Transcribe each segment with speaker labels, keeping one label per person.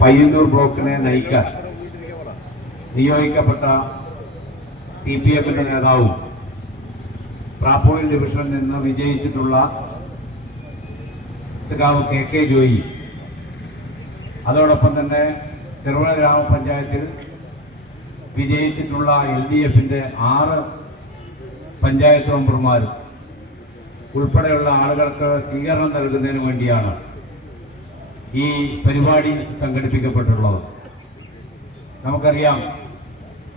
Speaker 1: പയ്യന്നൂർ ബ്ലോക്കിനെ നയിക്കാൻ നിയോഗിക്കപ്പെട്ട C P എമ്മിന്റെ നേതാവും പ്രാപ്പോയിൽ ഡിവിഷനിൽ നിന്ന് വിജയിച്ചിട്ടുള്ള സുഖാവ് കെ കെ ജോയി. അതോടൊപ്പം തന്നെ ചെറുപുഴ ഗ്രാമപഞ്ചായത്തിൽ വിജയിച്ചിട്ടുള്ള എൽ ഡി എഫിന്റെ ആറ് പഞ്ചായത്ത് മെമ്പർമാരും ഉൾപ്പെടെയുള്ള ആളുകൾക്ക് സ്വീകരണം നൽകുന്നതിന് വേണ്ടിയാണ് ഈ പരിപാടി സംഘടിപ്പിക്കപ്പെട്ടുള്ളത് നമുക്കറിയാം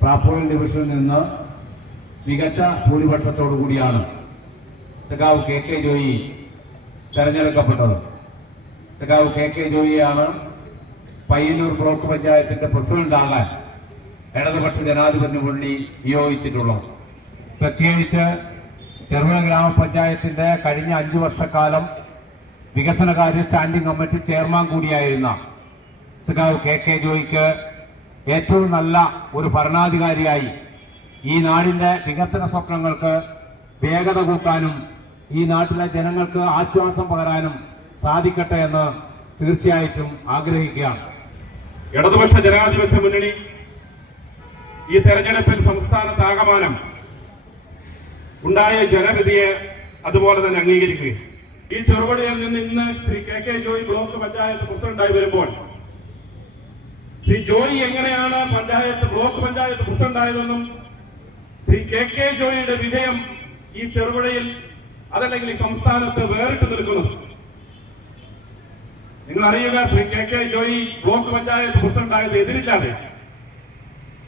Speaker 1: പ്രാപ്പോയിൽ ഡിവിഷനിൽ നിന്ന് മികച്ച ഭൂരിപക്ഷത്തോടു കൂടിയാണ് സഖാവ് കെ കെ ജോയി തെരഞ്ഞെടുക്കപ്പെട്ടത്. സഖാവ് കെ കെ ജോയിയാണ് പയ്യന്നൂർ ബ്ലോക്ക് പഞ്ചായത്തിന്റെ പ്രസിഡന്റ് ആകാൻ ഇടതുപക്ഷ ജനാധിപത്യ മുന്നണി നിയോഗിച്ചിട്ടുള്ളത്. പ്രത്യേകിച്ച് ചെറുപുഴ ഗ്രാമപഞ്ചായത്തിന്റെ കഴിഞ്ഞ അഞ്ചു വർഷക്കാലം വികസനകാര്യ സ്റ്റാൻഡിംഗ് കമ്മിറ്റി ചെയർമാൻ കൂടിയായിരുന്ന സഖാവ് കെ കെ ജോയിക്ക് ഏറ്റവും നല്ല ഒരു ഭരണാധികാരിയായി ഈ നാടിന്റെ വികസന സ്വപ്നങ്ങൾക്ക് വേഗത കൂട്ടാനും ഈ നാട്ടിലെ ജനങ്ങൾക്ക് ആശ്വാസം പകരാനും സാധിക്കട്ടെ എന്ന് തീർച്ചയായിട്ടും ആഗ്രഹിക്കുകയാണ്.
Speaker 2: ഇടതുപക്ഷ ജനാധിപത്യ മുന്നണി ഈ തെരഞ്ഞെടുപ്പിൽ സംസ്ഥാനത്താകമാനം ഉണ്ടായ ജനവിധിയെ അതുപോലെ തന്നെ അംഗീകരിക്കുകയും ഈ ചെറുപടിയിൽ നിന്ന് ഇന്ന് Shri K K Joy block panchayat പ്രസിഡന്റായി വരുമ്പോൾ ശ്രീ ജോയി എങ്ങനെയാണ് പഞ്ചായത്ത് ബ്ലോക്ക് പഞ്ചായത്ത് പ്രസിഡന്റായതെന്നും ശ്രീ കെ കെ ജോയിയുടെ വിജയം ഈ ചെറുപുഴയിൽ അതല്ലെങ്കിൽ ഈ സംസ്ഥാനത്ത് വേറിട്ട് നിൽക്കുന്നു. നിങ്ങൾ അറിയുക Shri K K Joy block panchayat പ്രസിഡന്റായത് എതിരില്ലാതെ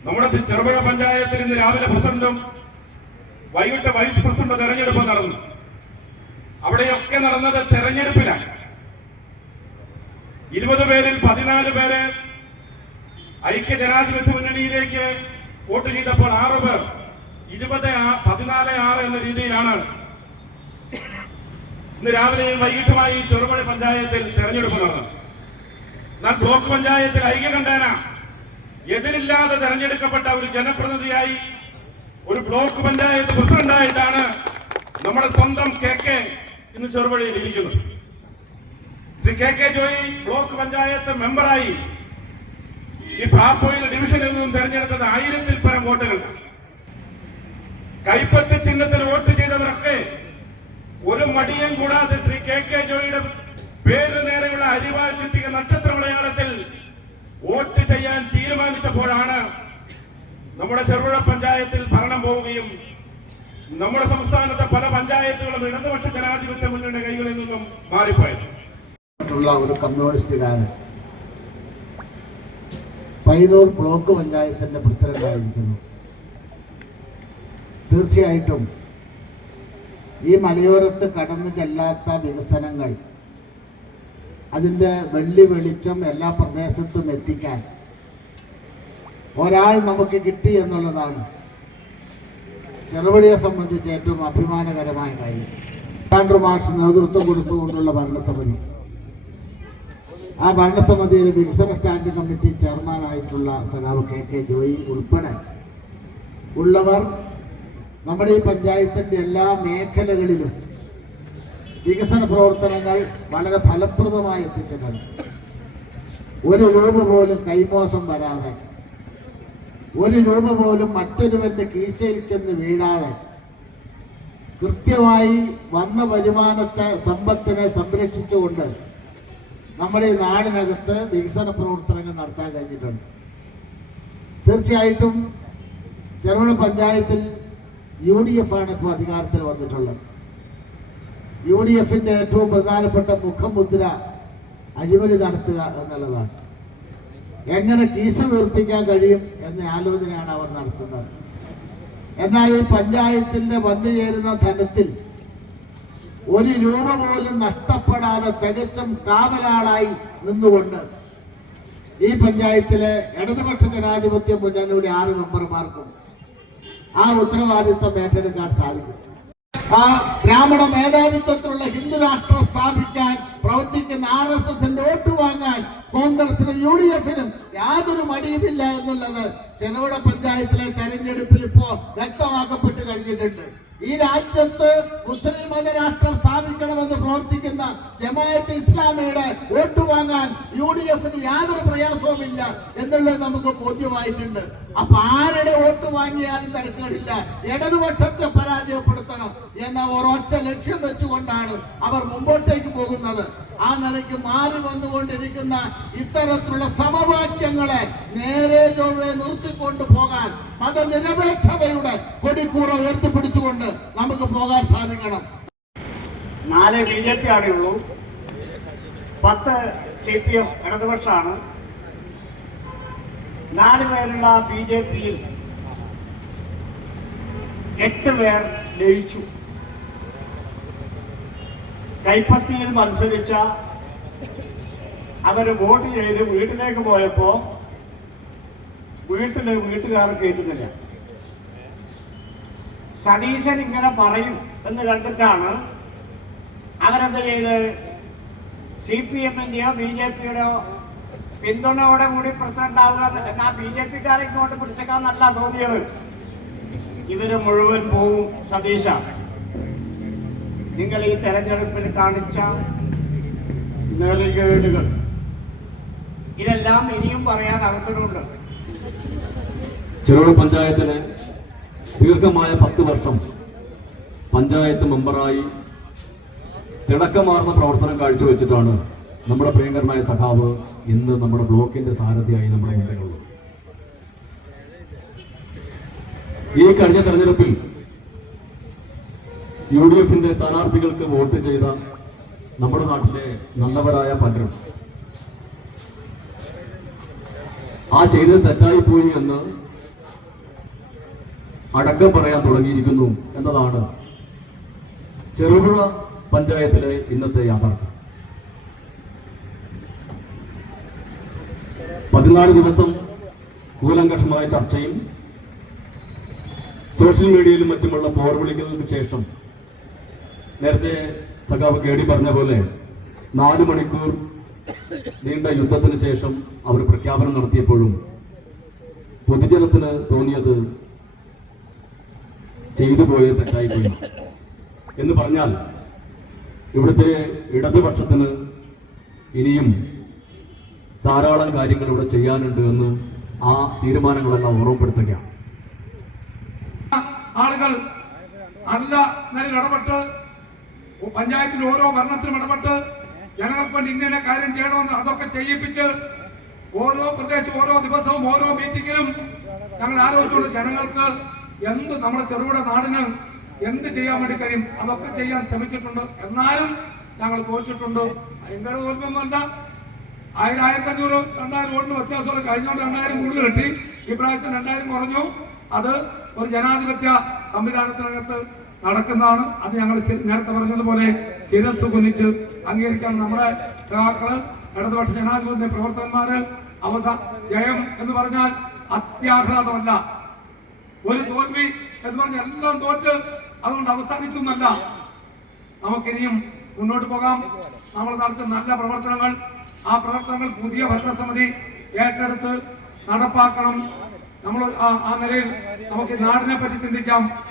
Speaker 2: നമ്മുടെ ചെറുപുഴ പഞ്ചായത്തിൽ ഇന്ന് രാവിലെ പ്രസിഡന്റും വൈകിട്ട് വൈസ് പ്രസിഡന്റ് തെരഞ്ഞെടുപ്പ് നടന്നു. അവിടെയൊക്കെ നടന്നത് തെരഞ്ഞെടുപ്പിലാണ്. ഇരുപത് പേരിൽ പതിനാല് പേരെ ഐക്യ ജനാധിപത്യ മുന്നണിയിലേക്ക് വോട്ട് ചെയ്തപ്പോൾ ആറ് പേർ ഇരുപത് പതിനാല് ആറ് എന്ന രീതിയിലാണ് ഇന്ന് രാവിലെയും വൈകിട്ടുമായി ചെറുപുഴ പഞ്ചായത്തിൽ തെരഞ്ഞെടുപ്പ് നടന്നത്. എന്നാൽ ബ്ലോക്ക് പഞ്ചായത്തിൽ ഐക്യകണ്ഠേന എതിരില്ലാതെ തെരഞ്ഞെടുക്കപ്പെട്ട ഒരു ജനപ്രതിനിധിയായി ഒരു ബ്ലോക്ക് പഞ്ചായത്ത് പ്രസിഡന്റായിട്ടാണ് നമ്മുടെ സ്വന്തം കെ കെ ഇന്ന് ചെറുപുഴയിൽ ഇരിക്കുന്നത് Shri K K Joy block panchayat മെമ്പറായി ഈ പാപ്പോയിൽ ഡിവിഷനിൽ നിന്നും തെരഞ്ഞെടുത്തത് ആയിരത്തിൽ പരം വോട്ടുകൾ. കൈപ്പത്ത് ചിഹ്നത്തിൽ വോട്ട് ചെയ്തവരൊക്കെ ഒരു മടിയും കൂടാതെ ശ്രീ കെ കെ ജോയിയുടെ പേര് നേരെയുള്ള അരിവാൾ നക്ഷത്ര മലയാളത്തിൽ വോട്ട് ചെയ്യാൻ തീരുമാനിച്ചപ്പോഴാണ് നമ്മുടെ ചെറുപുഴ പഞ്ചായത്തിൽ ഭരണം പോവുകയും നമ്മുടെ സംസ്ഥാനത്തെ പല പഞ്ചായത്തുകളും ഇടതുപക്ഷ ജനാധിപത്യ മുന്നണിയുടെ കൈകളിൽ നിന്നും മാറിപ്പോയത്.
Speaker 3: ഒരു കമ്മ്യൂണിസ്റ്റുകാരൻ പൈനൂർ ബ്ലോക്ക് പഞ്ചായത്തിന്റെ പ്രസിഡന്റായിരിക്കുന്നു. തീർച്ചയായിട്ടും ഈ മലയോരത്ത് കടന്നു ചെല്ലാത്ത വികസനങ്ങൾ അതിന്റെ വെള്ളി വെളിച്ചം എല്ലാ പ്രദേശത്തും എത്തിക്കാൻ ഒരാൾ നമുക്ക് കിട്ടി എന്നുള്ളതാണ്. ചെറുപടിയെ സംബന്ധിച്ച് ഏറ്റവും അഭിമാനകരമായ കാര്യം ആൻഡ്രു മാർക്സ് നേതൃത്വം കൊടുത്തുകൊണ്ടുള്ള ഭരണസമിതി. ആ ഭരണസമിതിയിലെ വികസന സ്റ്റാൻഡിംഗ് കമ്മിറ്റി ചെയർമാനായിട്ടുള്ള സഖാവ് കെ കെ ജോയി ഉൾപ്പെടെ ഉള്ളവർ നമ്മുടെ ഈ പഞ്ചായത്തിന്റെ എല്ലാ മേഖലകളിലും വികസന പ്രവർത്തനങ്ങൾ വളരെ ഫലപ്രദമായി എത്തിച്ചിട്ടുണ്ട് ഒരു രൂപ പോലും കൈമോശം വരാതെ ഒരു രൂപ പോലും മറ്റൊരുവന്റെ കീശയിൽ ചെന്ന് വീഴാതെ കൃത്യമായി വന്ന വരുമാനത്തെ സമ്പത്തിനെ സംരക്ഷിച്ചുകൊണ്ട് നമ്മുടെ ഈ നാടിനകത്ത് വികസന പ്രവർത്തനങ്ങൾ നടത്താൻ കഴിഞ്ഞിട്ടുണ്ട്. തീർച്ചയായിട്ടും ചെറുപുഴ പഞ്ചായത്തിൽ യു ഡി എഫ് ആണ് ഇപ്പോൾ അധികാരത്തിൽ വന്നിട്ടുള്ളത്. യു ഡി എഫിന്റെ ഏറ്റവും പ്രധാനപ്പെട്ട മുഖമുദ്ര അഴിമതി നടത്തുക എന്നുള്ളതാണ്. എങ്ങനെ കീശ വീർപ്പിക്കാൻ കഴിയും എന്ന ആലോചനയാണ് അവർ നടത്തുന്നത്. എന്നാൽ ഈ പഞ്ചായത്തിന്റെ വന്നു ചേരുന്ന ധനത്തിൽ ഒരു രൂപ പോലും നഷ്ടപ്പെടാതെ തികച്ചും കാവലാളായി നിന്നുകൊണ്ട് ഈ പഞ്ചായത്തിലെ ഇടതുപക്ഷ ജനാധിപത്യ മുന്നണിയുടെ ആറ് മെമ്പർമാർക്കും ആ ഉത്തരവാദിത്വം ഏറ്റെടുക്കാൻ സാധിക്കും. ആ ബ്രാഹ്മണ മേധാവിത്വത്തിലുള്ള ഹിന്ദു രാഷ്ട്രം സ്ഥാപിക്കാൻ പ്രവർത്തിക്കുന്ന ആർ എസ് എസിന്റെ വോട്ട് വാങ്ങാൻ കോൺഗ്രസിനും യു ഡി എഫിനും യാതൊരു മടിയുമില്ല എന്നുള്ളത് ചെറുപുഴ പഞ്ചായത്തിലെ തെരഞ്ഞെടുപ്പിൽ ഇപ്പോ വ്യക്തമാക്കപ്പെട്ട് കഴിഞ്ഞിട്ടുണ്ട്. ഈ രാജ്യത്ത് മുസ്ലിം മതരാഷ്ട്രം സ്ഥാപിക്കണമെന്ന് പ്രവർത്തിക്കുന്ന ജമായത്ത് ഇസ്ലാമിയുടെ വോട്ട് വാങ്ങാൻ യു ഡി എഫിന് യാതൊരു പ്രയാസവുമില്ല എന്നുള്ളത് നമുക്ക് ബോധ്യമായിട്ടുണ്ട്. അപ്പൊ ആരുടെ വാങ്ങിയാലും തരക്കേടില്ല. ഇടതുപക്ഷത്തെ പരാജയപ്പെടുത്തണം എന്ന ഒരൊറ്റ ലക്ഷ്യം വെച്ചുകൊണ്ടാണ് അവർ മുമ്പോട്ടേക്ക് പോകുന്നത്. ആ നിലയ്ക്ക് മാറി വന്നുകൊണ്ടിരിക്കുന്ന ഇത്തരത്തിലുള്ള സമവാക്യങ്ങളെ നേരെ ചൊവ്വെ നിർത്തിക്കൊണ്ട് പോകാൻ മതനിരപേക്ഷതയുടെ കൊടിക്കൂറ ഉയർത്തിപ്പിടിച്ചുകൊണ്ട് നമുക്ക് പോകാൻ സാധിക്കണം.
Speaker 4: നാല് ബി ജെ പി ആണുള്ളൂ പത്ത് സി പി എം ഇടതുപക്ഷമാണ്. നാല് പേരുള്ള ബി ജെ പിയിൽ എട്ട് പേർ ലയിച്ചു. കൈപ്പത്തിയിൽ മത്സരിച്ച അവർ വോട്ട് ചെയ്ത് വീട്ടിലേക്ക് പോയപ്പോ വീട്ടിൽ വീട്ടുകാർ കേട്ടുന്നില്ല സതീശൻ ഇങ്ങനെ പറയും എന്ന് കണ്ടിട്ടാണ് അവരെന്ത് ചെയ്ത്? സി പി എമ്മിന്റെയോ ബി ജെ പിയുടെയോ പിന്തുണയോടെ കൂടി പ്രസിഡന്റ് ആവുക എന്നാ ബി ജെ പിക്കാരെ ഇങ്ങോട്ട് പിടിച്ചേക്കാന്നല്ല തോന്നിയത്. ഇവർ മുഴുവൻ പോവും സതീശ. നിങ്ങൾ ഈ തെരഞ്ഞെടുപ്പിൽ കാണിച്ച നെറികേടുകൾ ഇതെല്ലാം ഇനിയും പറയാൻ അവസരമുണ്ട്.
Speaker 5: ചെറുകിട പഞ്ചായത്തിന് ദീർഘമായ പത്ത് വർഷം പഞ്ചായത്ത് മെമ്പറായി തിളക്കമാർന്ന പ്രവർത്തനം കാഴ്ചവെച്ചിട്ടാണ് നമ്മുടെ പ്രിയങ്കരമായ സഖാവ് ഇന്ന് നമ്മുടെ ബ്ലോക്കിന്റെ സാരഥിയായി നമ്മുടെ മുമ്പിലുള്ളത് ഈ കഴിഞ്ഞ തെരഞ്ഞെടുപ്പിൽ യു ഡി എഫിന്റെ സ്ഥാനാർത്ഥികൾക്ക് വോട്ട് ചെയ്ത നമ്മുടെ നാട്ടിലെ നല്ലവരായ പലരും. ആ ചെയ്തത് തെറ്റായിപ്പോയി എന്ന് അടക്കം പറയാൻ തുടങ്ങിയിരിക്കുന്നു എന്നതാണ് ചെറുപുഴ പഞ്ചായത്തിലെ ഇന്നത്തെ യാഥാർത്ഥ്യം. പതിനാല് ദിവസം കൂലങ്കഷമായ ചർച്ചയും സോഷ്യൽ മീഡിയയിലും മറ്റുമുള്ള പോർവിളികൾക്ക് ശേഷം നേരത്തെ സഖാവ് കേടി പറഞ്ഞ പോലെ നാല് മണിക്കൂർ നീണ്ട യുദ്ധത്തിന് ശേഷം അവർ പ്രഖ്യാപനം നടത്തിയപ്പോഴും പൊതുജനത്തിന് തോന്നിയത് ചെയ്തു പോയത് തെറ്റായിപ്പോയി എന്ന് പറഞ്ഞാൽ ഇവിടുത്തെ ഇടതുപക്ഷത്തിന് ഇനിയും ധാരാളം കാര്യങ്ങൾ ഇവിടെ ചെയ്യാനുണ്ട് എന്ന് ആ തീരുമാനങ്ങളെല്ലാം ഓർമ്മപ്പെടുത്തുകയാണ്.
Speaker 6: നല്ല നിലയിൽ ഇടപെട്ട് പഞ്ചായത്തിൽ ഓരോ ഭരണത്തിലും ഇടപെട്ട് ജനങ്ങൾക്ക് വേണ്ടി ഇന്ന കാര്യം ചെയ്യണമെന്ന് അതൊക്കെ ചെയ്യിപ്പിച്ച് ഓരോ പ്രദേശം ഓരോ ദിവസവും ഓരോ മീറ്റിങ്ങിലും ഞങ്ങൾ ആലോചിച്ചുകൊണ്ട് ജനങ്ങൾക്ക് എന്ത് നമ്മുടെ ചെറുകിട നാടിന് എന്ത് ചെയ്യാൻ വേണ്ടി കഴിയും അതൊക്കെ ചെയ്യാൻ ശ്രമിച്ചിട്ടുണ്ട്. എന്നാലും ഞങ്ങൾ തോറ്റിട്ടുണ്ട്. ഭയങ്കര തോൽക്കൊന്നുമല്ല ആയിരം ആയിരത്തി അഞ്ഞൂറ് രണ്ടായിരം വോട്ടിന് വ്യത്യാസമുള്ള കഴിഞ്ഞോണ്ട് രണ്ടായിരം കൂടുതൽ കിട്ടി. ഇപ്രാവശ്യം രണ്ടായിരം കുറഞ്ഞു. അത് ഒരു ജനാധിപത്യ സംവിധാനത്തിനകത്ത് നടക്കുന്നതാണ്. അത് ഞങ്ങൾ നേരത്തെ പറഞ്ഞതുപോലെ ശിരസ് കുനിച്ച് അംഗീകരിക്കാൻ നമ്മുടെ സഹാക്കൾ ഇടതുപക്ഷ ജനാധിപത്യ പ്രവർത്തകന്മാര് അവസ ജയം എന്ന് പറഞ്ഞാൽ അത്യാഹ്ലാദമല്ല. ഒരു തോൽവി എന്ന് പറഞ്ഞാൽ എല്ലാം തോറ്റ് അതുകൊണ്ട് അവസാനിച്ചു എന്നല്ല നമുക്കിനിയും മുന്നോട്ട് പോകാം. നമ്മൾ നടത്തുന്ന നല്ല പ്രവർത്തനങ്ങൾ ആ പ്രവർത്തനങ്ങൾ പുതിയ ഭരണസമിതി ഏറ്റെടുത്ത് നടപ്പാക്കണം. നമ്മൾ ആ- നിലയിൽ നമുക്ക് നാടിനെ പറ്റി ചിന്തിക്കാം.